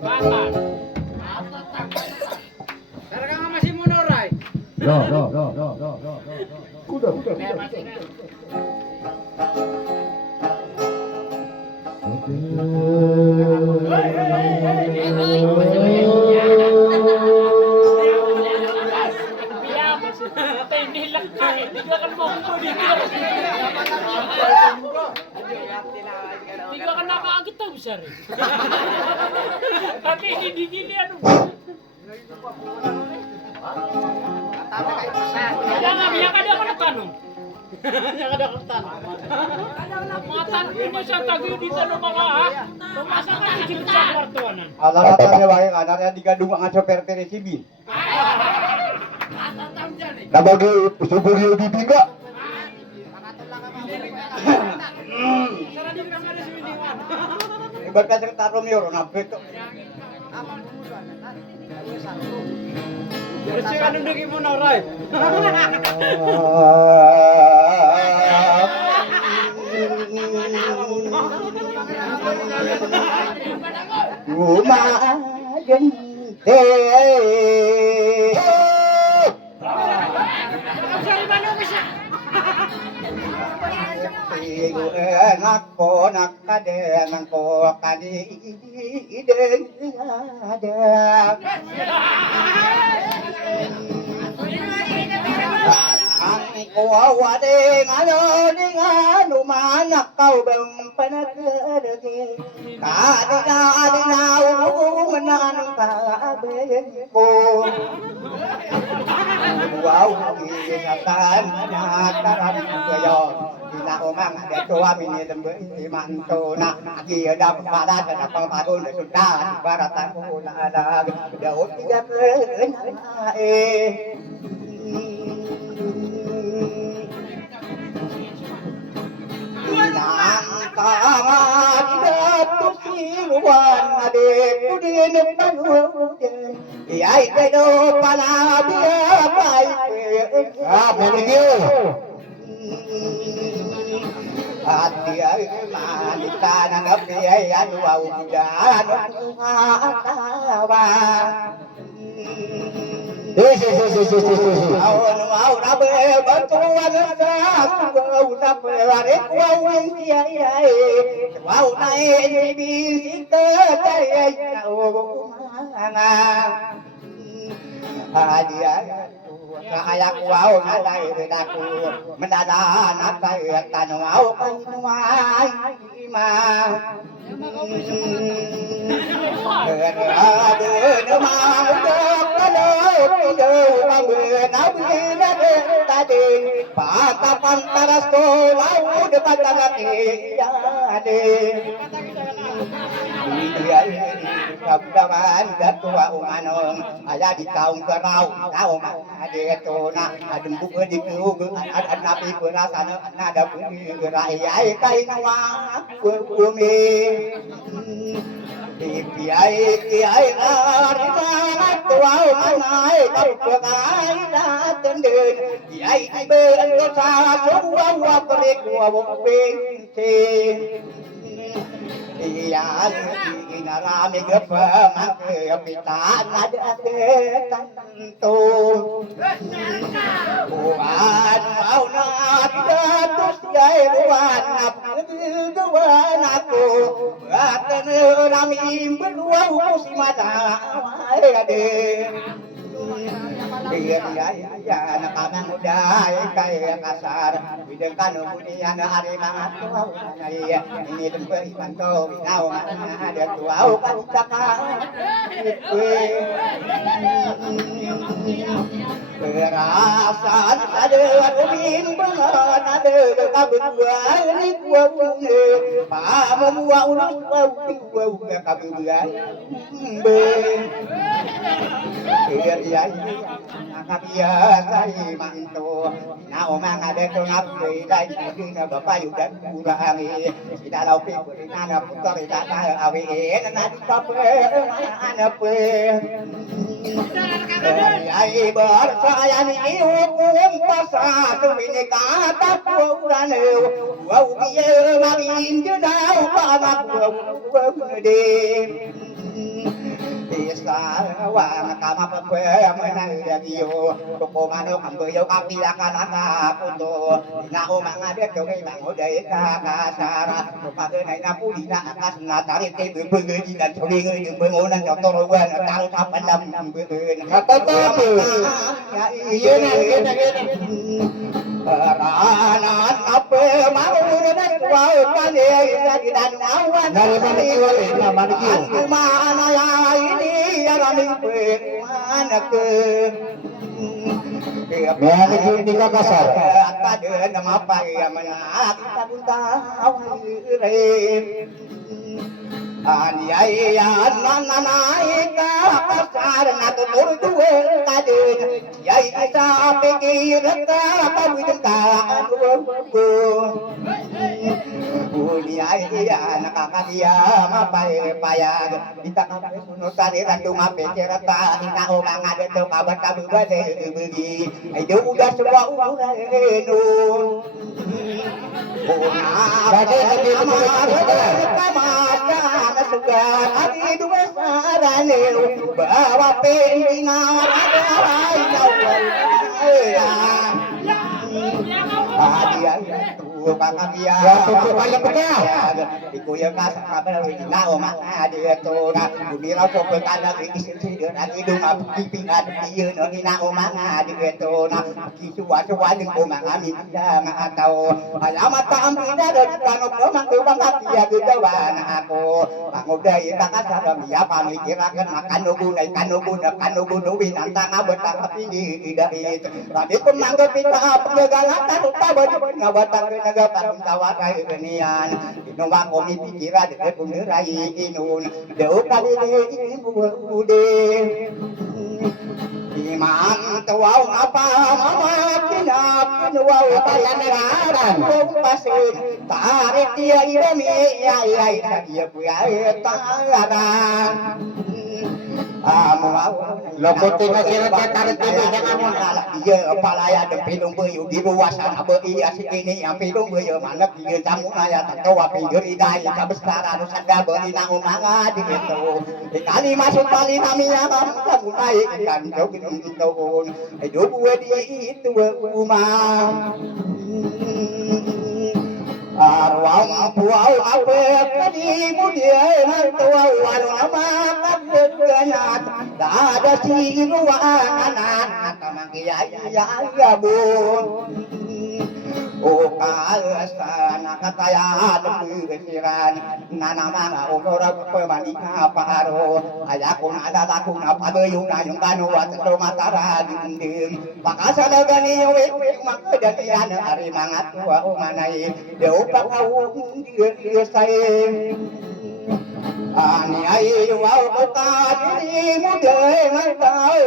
Batal. Talaga nga masih monoray. No. Kuda. Hindi lang kain. Hindi ka kan mampu dito. Hindi ka kan nakaagit tayo siya rin. Tapi hindi ano. Kaya kada ako nagtanong. Kada ako nagtanong. Mga tanong niya siya tayo dito ng mga ha. Tumasa ka ikip sa kwartuanan. Alam niya ba yung anak niya di kadung ang choper teresibin. Nabagi subur yung bibi ka. Ibarat ka sa tarong niyo, napit to. Kasi anong naging mo na, Ray? Gumagante. Enak ko nakadengan ko kaniden ada. Ang kuwade ngano ngano manak kau bang panagade. Kadina umanan kabe ko. Wow, ingatan nataran kayo. Ina umang dito amin dembe manto na giadap pada kada pangpagol sudah baratan ko na ada daot tiga Nang kawan datuk siluan ade kudin panude Iai dedo pala dia pai begitu Hati ay manita nanggap ay anu au dan atawa Au nabe batuan sa au nabe are kuau ai au nai bisik tay au mana Hadia Kayak wow ngadai redaku mendadak nakai tanau panuai imah Berada demam kedau nabi tadi Pata pantaras lau depan tanati jadi Kabdaman datua umanong aya di kaum kerau kau ade tona adem buku di kugu ad napi perasaan ada bumi gerai ai kai nawa bumi Kiai arina tua umanai kapukai datendun Kiai ben dosa semua perik wa binte Iyan inarami gepang kepitan ada tentu Buan mau nak datus jai buan nap duan aku Baten rami berdua musim mata ade Iya anak-anak muda kaya kasar Bidangkan kemudian hari mangat tuau Ini tempat pantau binau ada tuau kan cakap Perasaan ada umin banget ada kabuan ini kuau Pamemuau kuau kabuan Iya Nakabiasay manto na umanga dito nga pwede hindi na bapayugan kurami sinalaw pipuri na na putari na awiin na dito pwede ay bersaya ni hukum pasal tuminikata puraniw wow biya maging judaw panak wow Isawang kama pepe menang radio Koko mano kamboyo kapilakan anak puto Ina omang ada kewe bang odai kakasara Kupagenai na pulina akas na tarik tebe begedi dan colinga yang bengonan jotorowan taruh tapan dam Kata apa? Iya nak. Ranan apa mau dan wau pandai dan awan Dari mana kau? Dari mana kau? mana ya ini ya rami mana ke Mana kau di Makassar? kata dia nama apa ya mana kita pun tahu rem Aniai ya nananai ka pasar na tutur duwe kadin yai isa pikir ka pabudin ka Aniai ya nakakadiya mapayag kita ka sunod tadi randu mapecerata ina orang ada tu kabar kabar bade begi ai do udah semua urenu Jadi lebih na sugar ati dua sarane bawa pengingan ada jawab tu kakak dia Ya tutup ayam pecah. iku ya kasak kabar na oma dia tu na bumi lau kok kana isi dia nanti dong pipingan dia no ina oma dia tu na kisua-sua dengan oma kami dia atau alamat tampida dan kanu memang bang dia gedawan aku pangudai kakak sadam ya pamikirakan makan kanu winanta ngabetang api di dari tapi pemangga pita pengegalatan utama ngabatan nagapan tawakai kenian inong komi pikira de punerai inun deu kali ini bude Imam tuau apa mama pinap nuau tayangan pasin tarik dia irami ai dia puya taran Lokotin na sila kaya tarik tiba jangan mo. Iya palaya de pinong bayu di ruwasan abe iya sikini yang pinong bayu mana iya jamu naya tahu api geri dai kabestara nusan gabe ina umanga di itu kali masuk kali namanya kamu naik kan jokin itu hidup gue di itu rumah Arwah puau apa kadi mudia tuau arwah kagenat ada si ruangan tamangya ya bun O kalasana kataya demi kesiran nana mana umur pemanika paro ayaku nada laku napa yung kanu watro matara dinding pakasana gani we maka jadian hari mangat tua umanai deu pakau dia saya Ani ai wau ka diri muda mantau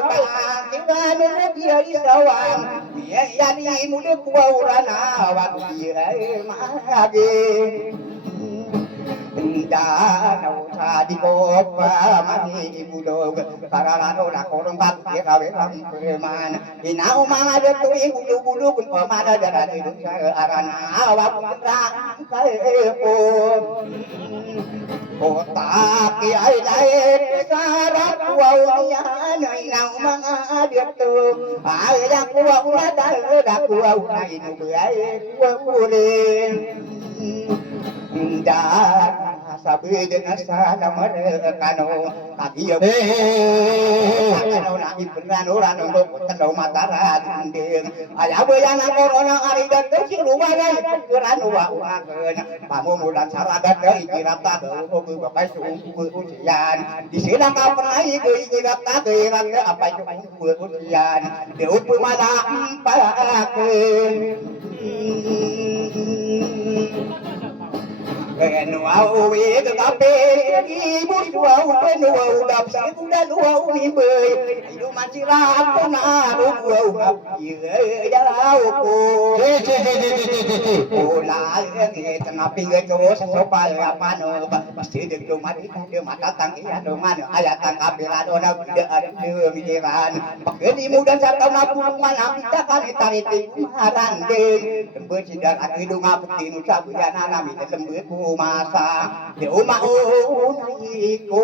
kita dia isawan dia yani muda kuaurana wa dia mage Danau tadi kopa mani budog paralano na korong bakti kawe lampeman inau mana de tu bulu kun pamana dara de arana wa putra kaepo Otak ai dai sarat wau nya inau mana de tu ai da kuau na da kuau na inu ai kuau dan sabi dengan sana merekano kagiyo kano na ibran orang untuk tendo matara dinding ayabe yang corona ari dan silumanai pikiran wa-wakeun pamumulan saragat deui kirata deui bapak sumbu ujian di sina kapenai deui kirata deui apa sumbu ujian deui pemana pakeun Nuau we kape ibu nuau nuau dap sudah nuau ni bay ibu masih rapu naru nuau kapi jauh Ola ni tengah pinggir terus sopal apa no pasti dek mati dia mata tangkian mana ayatan kapira dona tidak ada mikiran pakai mudah satu napu mana kita kali tarik maran deh tempat sidang hidung apa tinu sabuyana nami tempat masa de uma unaiku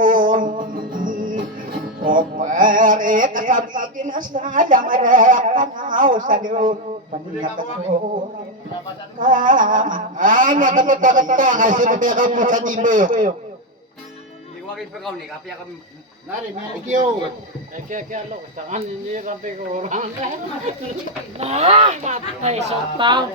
Perit kabikin asada madakan haus aduh peningkat aku. Ano, kata-kata, kasi nabiyaka mo sa tibo. Kaya lo, tangan hindi rampe ko orang. Nah, matay sa tao.